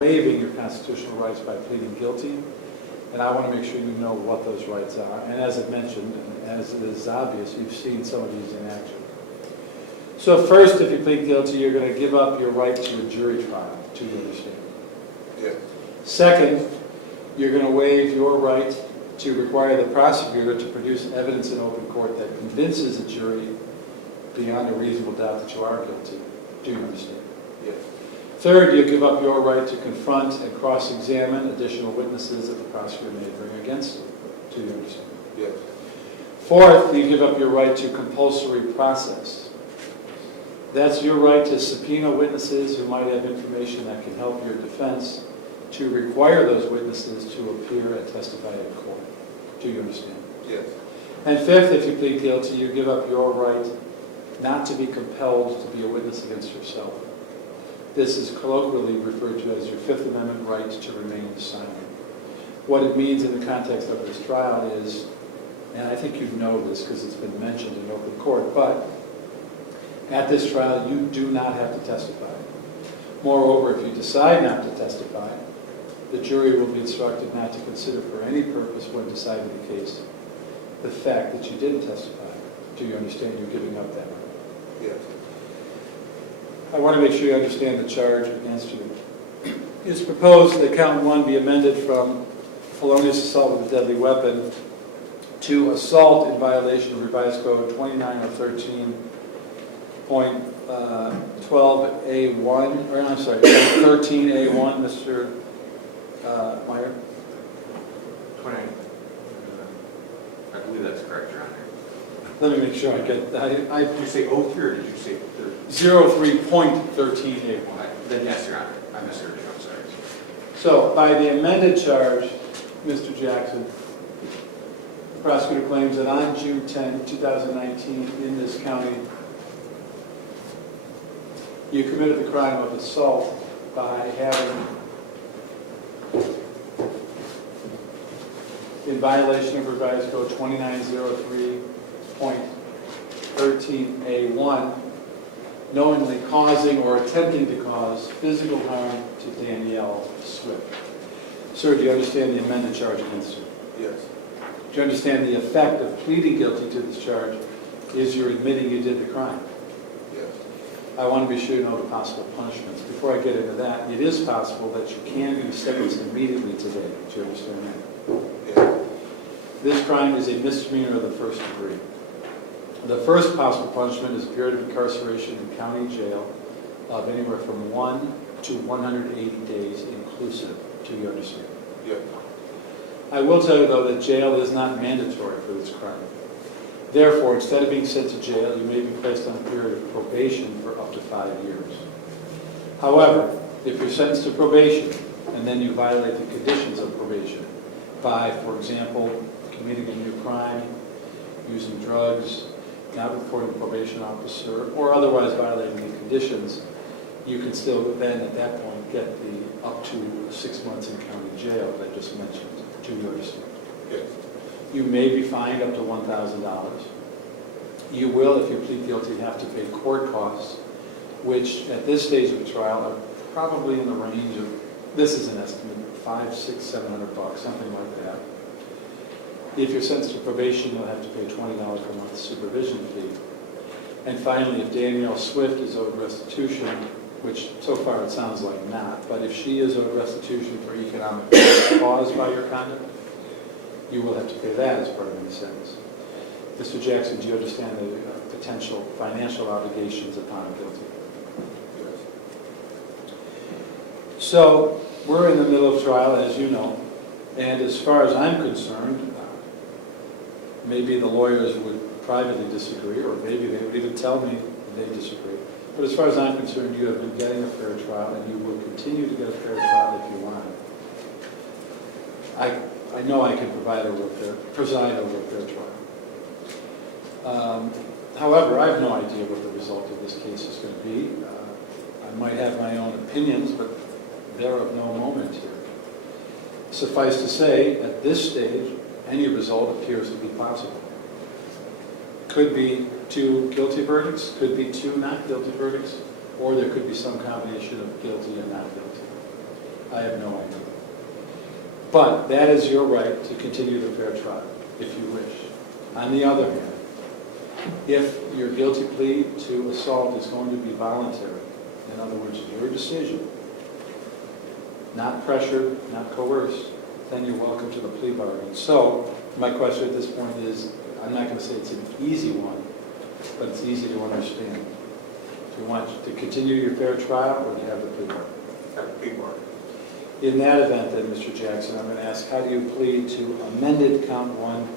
waiving your constitutional rights by pleading guilty, and I want to make sure you know what those rights are. And as I mentioned, as it is obvious, you've seen some of these in action. So first, if you plead guilty, you're going to give up your right to a jury trial, to understand. Yeah. Second, you're going to waive your right to require the prosecutor to produce evidence in open court that convinces a jury beyond a reasonable doubt that you are guilty. Do you understand? Yes. Third, you give up your right to confront and cross-examine additional witnesses that the prosecutor may bring against you. Do you understand? Yes. Fourth, you give up your right to compulsory process. That's your right to subpoena witnesses who might have information that can help your defense, to require those witnesses to appear and testify in court. Do you understand? Yes. And fifth, if you plead guilty, you give up your right not to be compelled to be a witness against yourself. This is colloquially referred to as your Fifth Amendment right to remain silent. What it means in the context of this trial is, and I think you know this because it's been mentioned in open court, but at this trial you do not have to testify. Moreover, if you decide not to testify, the jury will be instructed not to consider for any purpose when deciding the case the fact that you didn't testify. Do you understand you're giving up that right? Yes. I want to make sure you understand the charge against you. It's proposed that count 1 be amended from felonious assault with a deadly weapon to assault in violation of Revised Code 2913.12A1, or I'm sorry, 13A1, Mr. Meyer? 20. I believe that's correct, Your Honor. Let me make sure I get that. Did you say 03 or did you say 30? 03.13A1. Then yes, Your Honor. I misheard you. I'm sorry. So, by the amended charge, Mr. Jackson, the prosecutor claims that on June 10, 2019, in this county, you committed the crime of assault by having, in violation of Revised Code 2903.13A1, knowingly causing or attempting to cause physical harm to Danielle Swift. Sir, do you understand the amended charge against you? Yes. Do you understand the effect of pleading guilty to this charge is you're admitting you did the crime? Yes. I want to be sure you know the possible punishments. Before I get into that, it is possible that you can be sentenced immediately today. Do you understand that? Yes. This crime is a misdemeanor of the first degree. The first possible punishment is a period of incarceration in county jail of anywhere from 1 to 180 days inclusive. Do you understand? Yes. I will tell you, though, that jail is not mandatory for this crime. Therefore, instead of being sent to jail, you may be placed on a period of probation for up to 5 years. However, if you're sentenced to probation and then you violate the conditions of probation by, for example, committing a new crime, using drugs, not reporting to the probation officer, or otherwise violating the conditions, you can still then at that point get the up to 6 months in county jail that I just mentioned. Do you understand? Yes. You may be fined up to $1,000. You will, if you plead guilty, have to pay court costs, which at this stage of the trial are probably in the range of, this is an estimate, $500, $600, $700, something like that. If you're sentenced to probation, you'll have to pay $20 per month supervision fee. And finally, if Danielle Swift is owed restitution, which so far it sounds like not, but if she is owed restitution for economic loss caused by your conduct, you will have to pay that as part of any sentence. Mr. Jackson, do you understand the potential financial obligations upon guilty? Yes. So, we're in the middle of trial, as you know, and as far as I'm concerned, maybe the lawyers would privately disagree, or maybe they would even tell me they disagree. But as far as I'm concerned, you have been getting a fair trial, and you will continue to get a fair trial if you want it. I know I can preside over a fair trial. However, I have no idea what the result of this case is going to be. I might have my own opinions, but they're of no moment here. Suffice to say, at this stage, any result appears to be possible. Could be 2 guilty verdicts, could be 2 not guilty verdicts, or there could be some combination of guilty and not guilty. I have no idea. But that is your right to continue the fair trial, if you wish. On the other hand, if your guilty plea to assault is going to be voluntary, in other words, your decision, not pressured, not coerced, then you're welcome to the plea bargain. So my question at this point is, I'm not going to say it's an easy one, but it's easy to understand. Do you want to continue your fair trial, or do you have the plea bargain? Have a big mark. In that event, then, Mr. Jackson, I'm going to ask, how do you plead to amended count 1,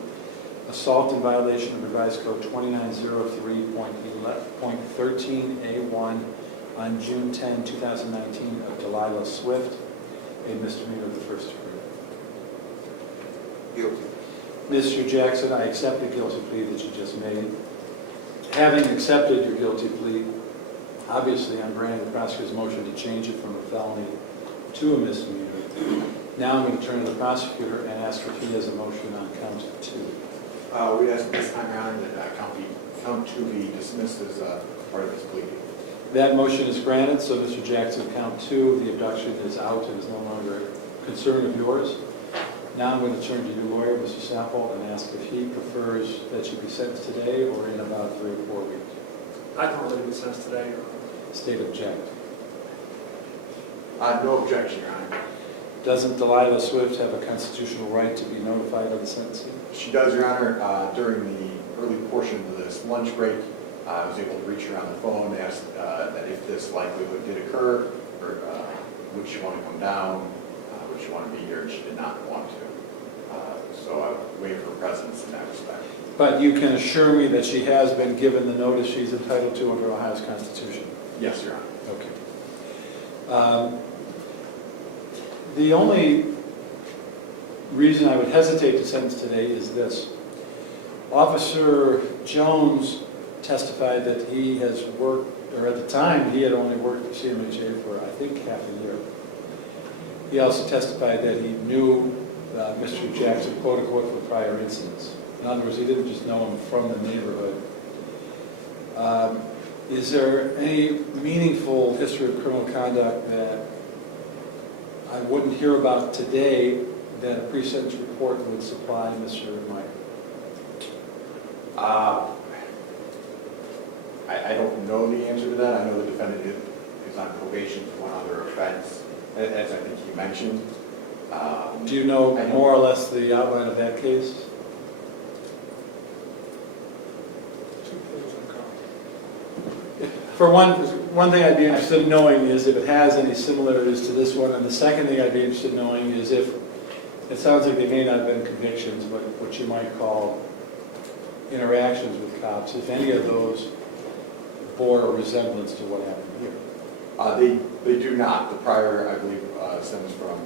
assault in violation of revised code 2903.13A1 on June 10, 2019 of Delilah Swift, a misdemeanor of the first degree? Guilty. Mr. Jackson, I accept the guilty plea that you just made. Having accepted your guilty plea, obviously I'm granting the prosecutor's motion to change it from a felony to a misdemeanor. Now I'm going to turn to the prosecutor and ask if he has a motion on count 2. We ask this time, Your Honor, that count 2 be dismissed as part of this plea. That motion is granted, so Mr. Jackson, count 2, the abduction is out and is no longer a concern of yours. Now I'm going to turn to your lawyer, Mr. Sample, and ask if he prefers that you be sentenced today or in about 3 or 4 weeks. I don't really be sentenced today, Your Honor. State object. No objection, Your Honor. Doesn't Delilah Swift have a constitutional right to be notified of the sentencing? She does, Your Honor. During the early portion of this lunch break, I was able to reach her on the phone, ask that if this likelihood did occur, or would she want to come down, would she want to be here, and she did not want to. So I waive her presence in that respect. But you can assure me that she has been given the notice she's entitled to under Ohio's Constitution? Yes, Your Honor. Okay. The only reason I would hesitate to sentence today is this. Officer Jones testified that he has worked, or at the time, he had only worked for CMHA for, I think, half a year. He also testified that he knew Mr. Jackson, quote unquote, for prior incidents. In other words, he didn't just know him from the neighborhood. Is there any meaningful history of criminal conduct that I wouldn't hear about today that a pre-sentence report would supply Mr. Meyer? I don't know the answer to that. I know the defendant is on probation for one other offense, as I think he mentioned. Do you know more or less the outline of that case? For one thing I'd be interested in knowing is if it has any similarities to this one, and the second thing I'd be interested in knowing is if, it sounds like they may not have been convictions, but what you might call interactions with cops, if any of those bore a resemblance to what happened here. They do not. The prior, I believe, stems from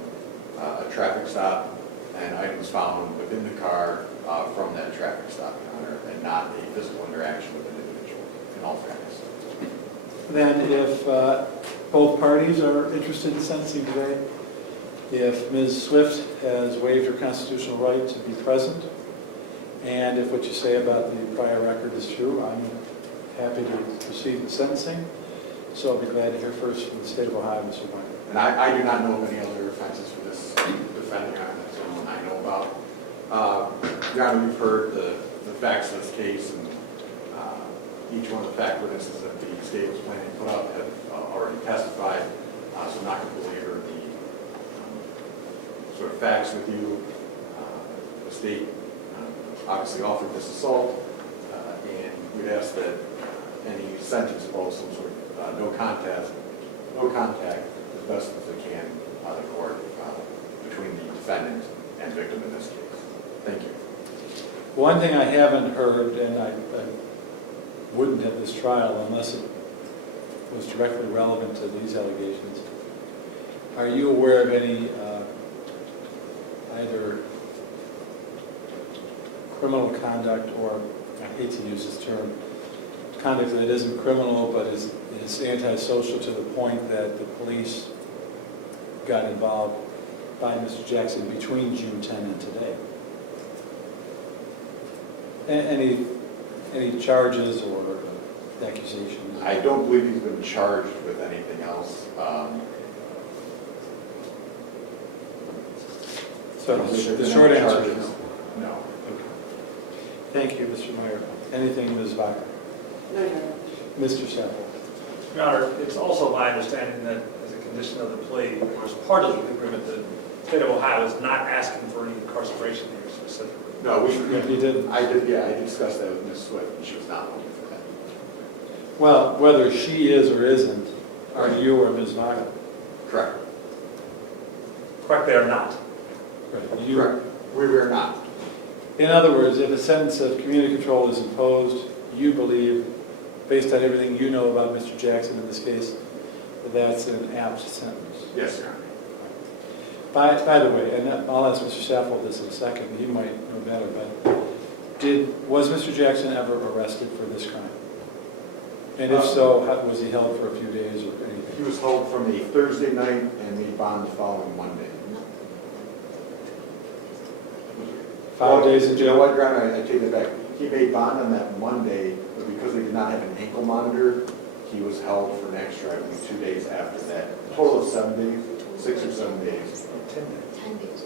a traffic stop and items found within the car from that traffic stop, Your Honor, and not a physical interaction with an individual, in all fairness. Then if both parties are interested in sentencing today, if Ms. Swift has waived her constitutional right to be present, and if what you say about the prior record is true, I'm happy to proceed with sentencing. So I'll be glad to hear first from the state of Ohio, Mr. Meyer. And I do not know of any other offenses for this defendant, Your Honor. That's the only one I know about. Your Honor, we've heard the facts of this case, and each one of the fact witnesses that the state was planning to put up have already testified, so I'm not going to belabor the sort of facts with you. The state obviously offered this assault, and we'd ask that any sentence involves some sort of no contact, as best as they can, the court, between the defendant and victim in this case. Thank you. One thing I haven't heard, and I wouldn't at this trial unless it was directly relevant to these allegations, are you aware of any either criminal conduct, or I hate to use this term, conduct that isn't criminal but is antisocial to the point that the police got involved by Mr. Jackson between June 10 and today? Any charges or accusations? I don't believe he's been charged with anything else. So There's the been short any answer charges. is no. No. Okay. Thank you, Mr. Meyer. Anything, Ms. Bacher? Mr. Sapple? Your Honor, it's also my understanding that as a condition of the plea, or as part of the agreement, the state of Ohio is not asking for any incarceration here specifically. No, we, Yeah, you didn't. I did, yeah, I discussed that with Ms. Swift, and she was not looking for that. Well, whether she is or isn't, are you or Ms. Bacher? Correct. Correct, they are not. Right. You. Correct. We were not. In other words, if a sentence of community control is imposed, you believe, based on everything you know about Mr. Jackson in this case, that that's an apt sentence. Yes, Your Honor. By the way, and I'll ask Mr. Saffold this in a second, he might know better, but was Mr. Jackson ever arrested for this crime? And if so, was he held for a few days or anything? He was held from a Thursday night and made bond the following Monday. 5 days in You know jail? what, Your Honor, I take it back. He made bond on that Monday, but because we did not have an ankle monitor, he was held for an extra, I believe, 2 days after that. Total of 7 days, 6 or 7 days. 10 days. 10 days.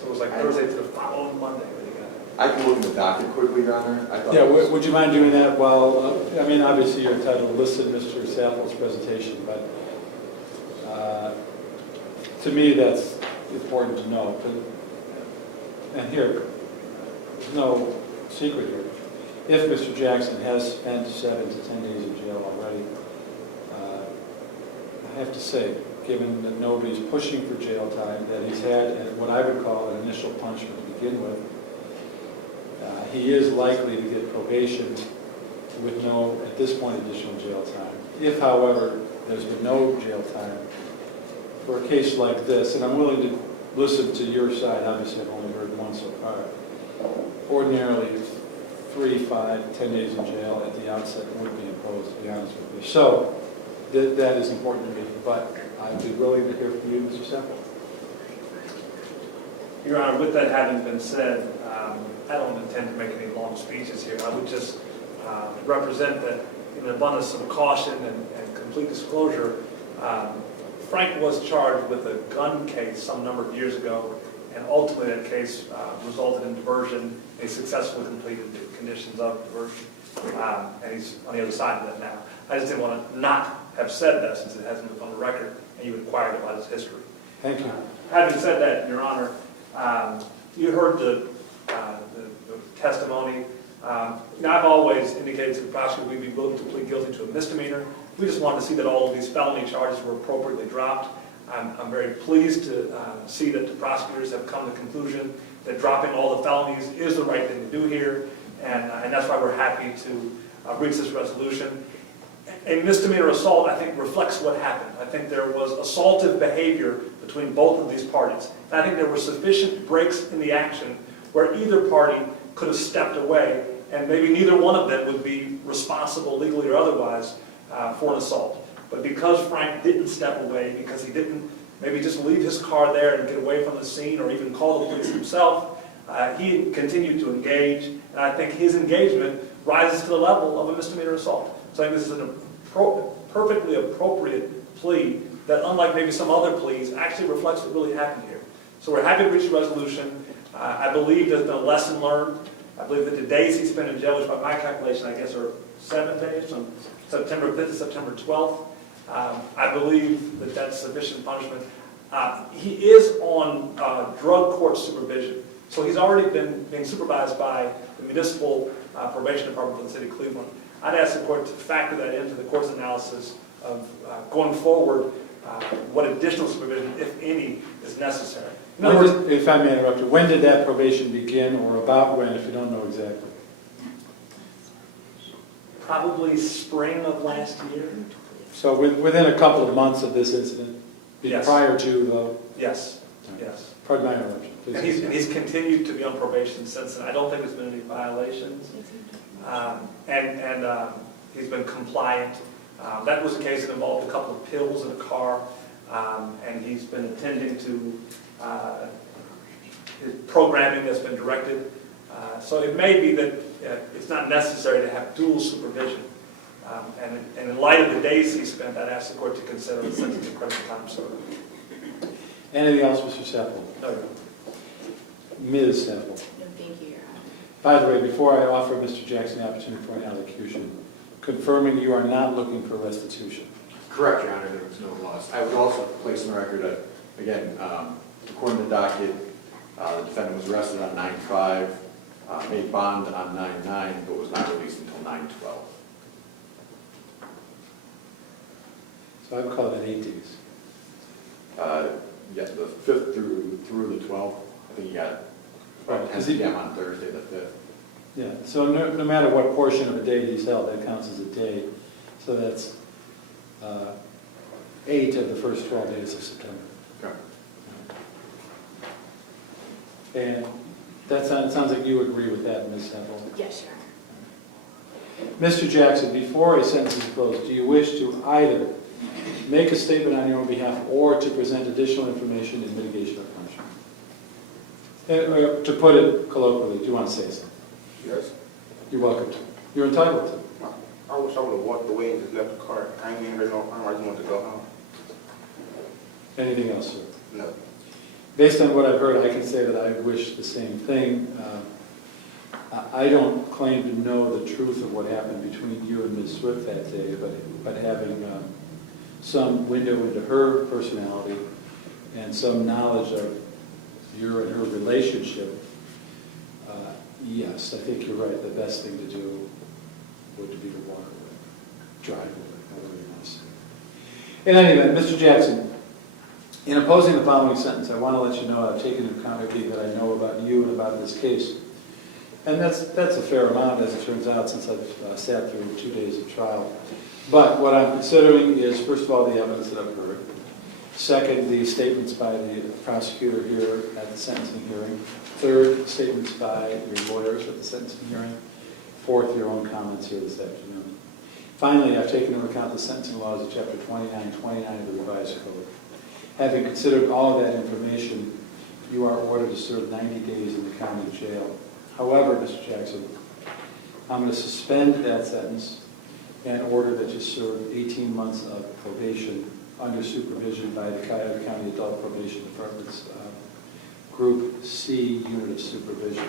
So it was like Thursday to the following Monday when he got it. I can look in the docket quickly, Your Honor. I thought Yeah, it was- would you mind doing that while, I mean, obviously you're entitled to listen to Mr. Saffold's presentation, but to me that's important to know. And here, there's no secret here. If Mr. Jackson has spent 7 to 10 days in jail already, I have to say, given that nobody's pushing for jail time, that he's had what I would call an initial punishment to begin with, he is likely to get probation with no, at this point, additional jail time. If, however, there's been no jail time for a case like this, and I'm willing to listen to your side, obviously I've only heard one so far, ordinarily 3, 5, 10 days in jail at the outset would be imposed, to be honest with you. So that is important to me, but I'd be willing to hear from you, Mr. Semple. Your Honor, with that having been said, I don't intend to make any long speeches here. I would just represent that in an abundance of caution and complete disclosure, Frank was charged with a gun case some number of years ago, and ultimately that case resulted in diversion. He successfully completed the conditions of diversion, and he's on the other side of that now. I just didn't want to not have said that since it hasn't been on the record, and you inquired about his history. Thank you. Having said that, Your Honor, you heard the testimony. I've always indicated to the prosecutor we'd be willing to plead guilty to a misdemeanor. We just wanted to see that all of these felony charges were appropriately dropped. I'm very pleased to see that the prosecutors have come to the conclusion that dropping all the felonies is the right thing to do here, and that's why we're happy to reach this resolution. A misdemeanor assault, I think, reflects what happened. I think there was assaultive behavior between both of these parties. And I think there were sufficient breaks in the action where either party could have stepped away, and maybe neither one of them would be responsible, legally or otherwise, for an assault. But because Frank didn't step away, because he didn't maybe just leave his car there and get away from the scene or even call the police himself, he continued to engage, and I think his engagement rises to the level of a misdemeanor assault. So I think this is a perfectly appropriate plea that, unlike maybe some other pleas, actually reflects what really happened here. So we're happy to reach a resolution. I believe there's been a lesson learned. I believe that the days he spent in jail, which by my calculation I guess are 7 days, from September 5th to September 12th, I believe that that's sufficient punishment. He is on drug court supervision. So he's already been being supervised by the municipal probation department for the city of Cleveland. I'd ask the court to factor that into the court's analysis of going forward, what additional supervision, if any, is necessary. In other words, If I may interrupt you, when did that probation begin, or about when, if you don't know exactly? probably spring of last year. So within a couple of months of this incident? Yes. Prior to, though? Yes, yes. Pardon my interruption, please. And he's continued to be on probation since then. I don't think there's been any violations. He's been compliant. That was a case that involved a couple of pills in a car, and he's been attending to his programming that's been directed. So it may be that it's not necessary to have dual supervision. And in light of the days he spent, I'd ask the court to consider the sentence of credit time served. Anything else, Mr. Seppel? No, Your Honor. Ms. Seppel? No, thank you, Your Honor. By the way, before I offer Mr. Jackson the opportunity for an allocution, confirming you are not looking for restitution. Correct, Your Honor, there was no loss. I would also place on the record that, again, according to the docket, the defendant was arrested on 9/5, made bond on 9/9, but was not released until 9/12. So I would call that 8 days. Yeah, the 5th through the 12th, I think you got Right, about 10 'cause he- p.m. on Thursday, the 5th. Yeah, so no matter what portion of a day he's held, that counts as a day. So that's 8 of the first 12 days of September. Okay. And that sounds like you agree with that, Ms. Seppel. Yes, Your Honor. Mr. Jackson, before a sentence is closed, do you wish to either make a statement on your own behalf or to present additional information in mitigation of punishment? To put it colloquially, do you want to say something? Yes. You're welcome to. You're entitled to. I wish I would have walked away and just left the car. I ain't even heard no harm. I just wanted to go home. Anything else, sir? No. Based on what I've heard, I can say that I wish the same thing. I don't claim to know the truth of what happened between you and Ms. Swift that day, but having some window into her personality and some knowledge of your and her relationship, yes, I think you're right. The best thing to do would be to walk away, drive away, however you want to say it. In any event, Mr. Jackson, in opposing the following sentence, I want to let you know I've taken into account everything that I know about you and about this case. And that's a fair amount, as it turns out, since I've sat through 2 days of trial. But what I'm considering is, first of all, the evidence that I've heard. Second, the statements by the prosecutor here at the sentencing hearing. Third, statements by your lawyers at the sentencing hearing. Fourth, your own comments here this afternoon. Finally, I've taken into account the sentencing laws of Chapter 2929 of the Revised Code. Having considered all of that information, you are ordered to serve 90 days in the county jail. However, Mr. Jackson, I'm going to suspend that sentence and order that you serve 18 months of probation under supervision by the Cuyahoga County Adult Probation Department's Group C Unit of Supervision.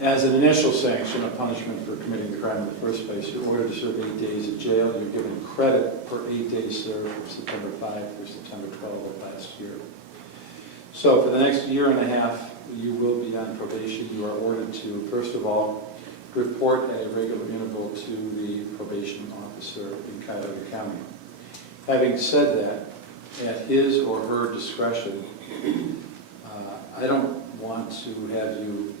As an initial sanction of punishment for committing the crime in the first place, you're ordered to serve 8 days in jail. You're given credit for 8 days served from September 5 through September 12 of last year. So for the next year and a half, you will be on probation. You are ordered to, first of all, report at a regular interval to the probation officer in Cuyahoga County. Having said that, at his or her discretion, I don't want to have you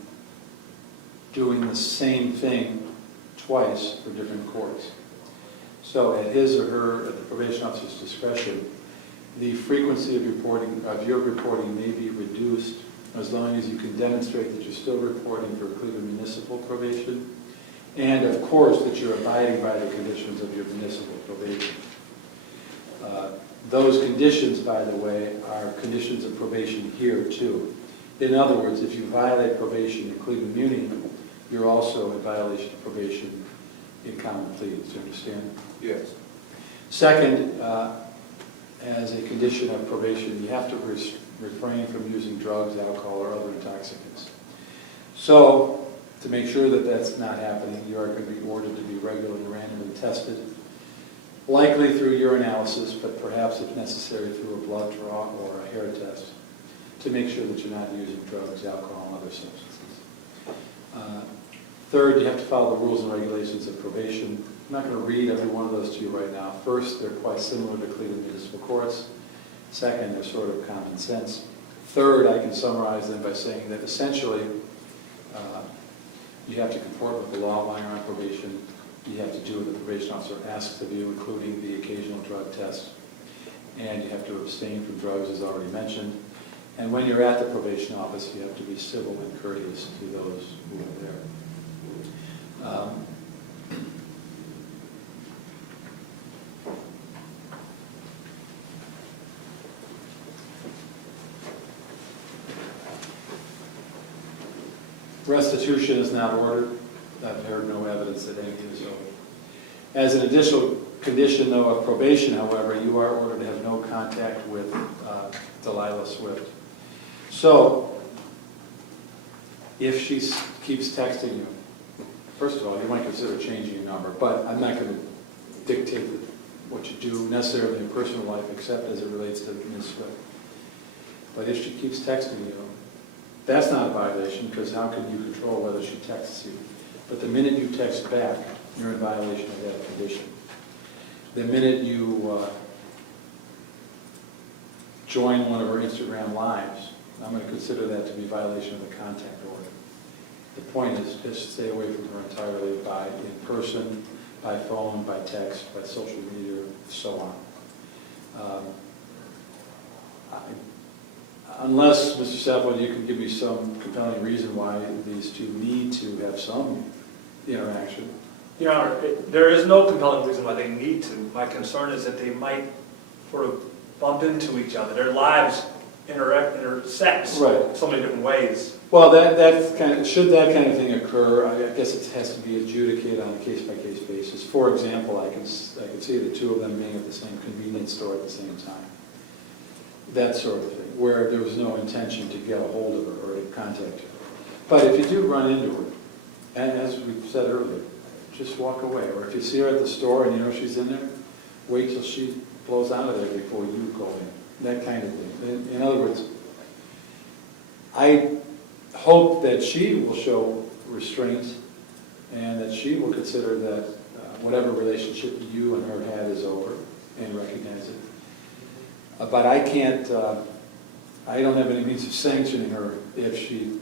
doing the same thing twice for different courts. So at his or her, at the probation officer's discretion, the frequency of your reporting may be reduced as long as you can demonstrate that you're still reporting for Cleveland municipal probation, and of course that you're abiding by the conditions of your municipal probation. Those conditions, by the way, are conditions of probation here too. In other words, if you violate probation in Cleveland Muni, you're also in violation of probation in common pleas. Do you understand? Yes. Second, as a condition of probation, you have to refrain from using drugs, alcohol, or other intoxicants. So, to make sure that that's not happening, you are going to be ordered to be regularly randomly tested, likely through urinalysis, but perhaps if necessary through a blood draw or a hair test, to make sure that you're not using drugs, alcohol, and other substances. Third, you have to follow the rules and regulations of probation. I'm not going to read every one of those to you right now. First, they're quite similar to Cleveland municipal courts. Second, they're sort of common sense. Third, I can summarize them by saying that essentially you have to comport with the law while you're on probation. You have to do what the probation officer asks of you, including the occasional drug test. And you have to abstain from drugs, as already mentioned. And when you're at the probation office, you have to be civil and courteous to those who are there. Restitution is not ordered. I've heard no evidence that anything is owed. As an additional condition, though, of probation, however, you are ordered to have no contact with Delilah Swift. So, if she keeps texting you, first of all, you might consider changing your number, but I'm not going to dictate what you do necessarily in personal life, except as it relates to Ms. Swift. But if she keeps texting you, that's not a violation, because how can you control whether she texts you? But the minute you text back, you're in violation of that condition. The minute you join one of her Instagram lives, I'm going to consider that to be a violation of the contact order. The point is just stay away from her entirely by in person, by phone, by text, by social media, so on. Unless, Mr. Saffold, you can give me some compelling reason why these two need to have some interaction. Your Honor, there is no compelling reason why they need to. My concern is that they might sort of bump into each other. Their lives intersect Right. so many different ways. Well, that kind of, should that kind of thing occur, I guess it has to be adjudicated on a case-by-case basis. For example, I can see the two of them being at the same convenience store at the same time. That sort of thing, where there was no intention to get a hold of her or to contact her. But if you do run into her, and as we said earlier, just walk away. Or if you see her at the store and you know she's in there, wait till she blows out of there before you go in. That kind of thing. In other words, I hope that she will show restraint and that she will consider that whatever relationship you and her had is over and recognize it. But I can't, I don't have any means of sanctioning her if she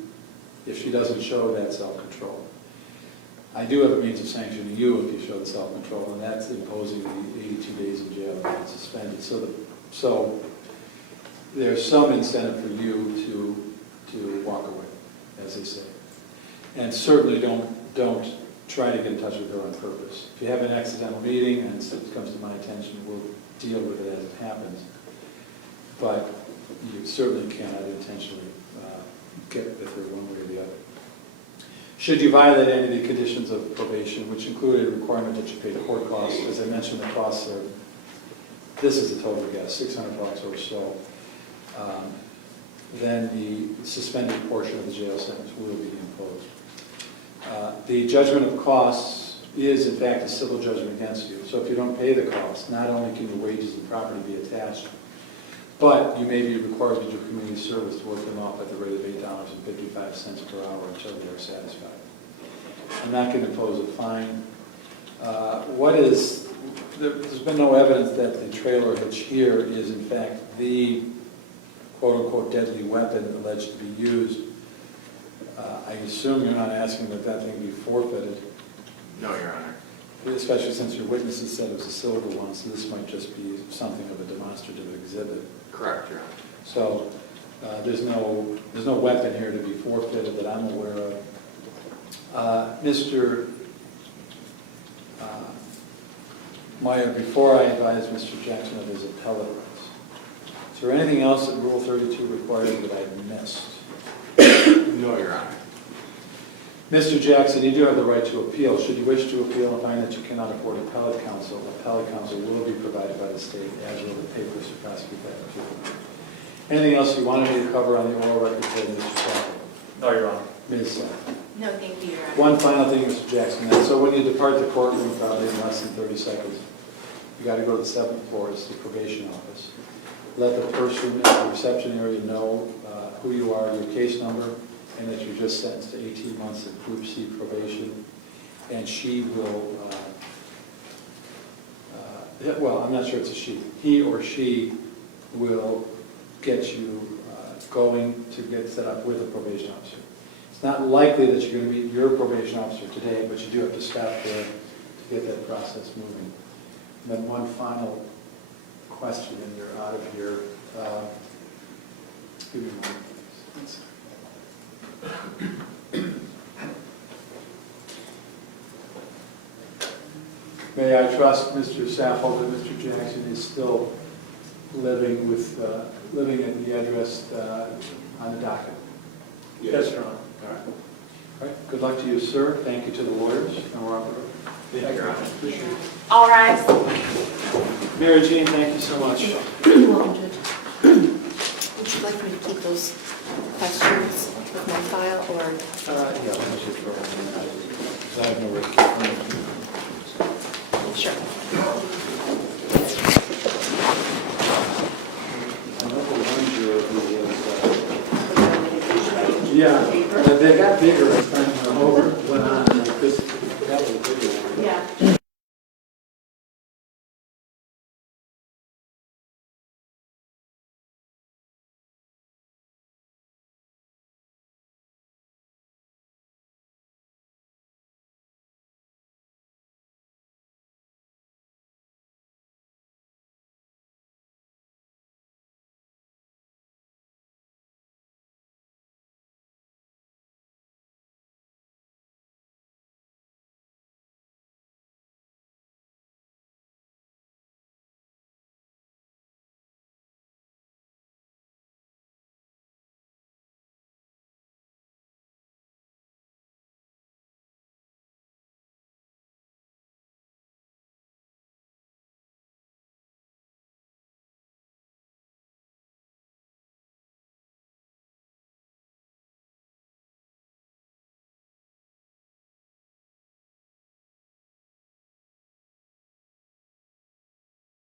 doesn't show that self-control. I do have a means of sanctioning you if you show the self-control, and that's imposing the 82 days in jail and suspended. So there's some incentive for you to walk away, as they say. And certainly don't try to get in touch with her on purpose. If you have an accidental meeting and it comes to my attention, we'll deal with it as it happens. But you certainly cannot intentionally get with her one way or the other. Should you violate any of the conditions of probation, which included a requirement that you pay court costs, as I mentioned, the costs are, this is a total guess, $600 or so, then the suspended portion of the jail sentence will be imposed. The judgment of costs is, in fact, a civil judgment against you. So if you don't pay the costs, not only can your wages and property be attached, but you may be required to do community service to work them off at the rate of $8.55 per hour until they are satisfied. I'm not going to impose a fine. There's been no evidence that the trailer hitch here is in fact the quote-unquote deadly weapon alleged to be used. I assume you're not asking that that thing be forfeited, No, Your Honor. especially since your witnesses said it was a silver one, so this might just be something of a demonstrative exhibit. Correct, Your Honor. So there's no weapon here to be forfeited that I'm aware of. Mr. Meyer, before I advise Mr. Jackson of his appellate rights, is there anything else that Rule 32 requires that I missed? No, Your Honor. Mr. Jackson, you do have the right to appeal. Should you wish to appeal and find that you cannot afford appellate counsel will be provided by the state, as will the papers to prosecute that appeal. Anything else you wanted me to cover on the oral record today, Mr. Stafford? No, Your Honor. Ms. No, thank you, Your Honor. One final thing, Mr. Jackson. So when you depart the courtroom, probably in less than 30 seconds, you got to go to the 7th floor, it's the probation office. Let the person at the reception area know who you are, your case number, and that you're just sentenced to 18 months of Group C probation. And she will, well, I'm not sure it's a she. He or she will get you going to get set up with a probation officer. It's not likely that you're going to meet your probation officer today, but you do have to stop there to get that process moving. And then one final question, and you're out of here. Give me a moment, please. May I trust Mr. Saffold that Mr. Jackson is still living at the address on the docket? Yes, Your Honor. All right. All right. Good luck to you, sir. Thank you to the lawyers. And we're off the road. Thank you, Your Honor. Appreciate it. All rise. Mary Jean, thank you so much. Welcome, Judge. those questions with my file, or? Yeah, let me see for a minute. I have no risk. Sure. I know the one juror who was, yeah, they got bigger as time went over, went on.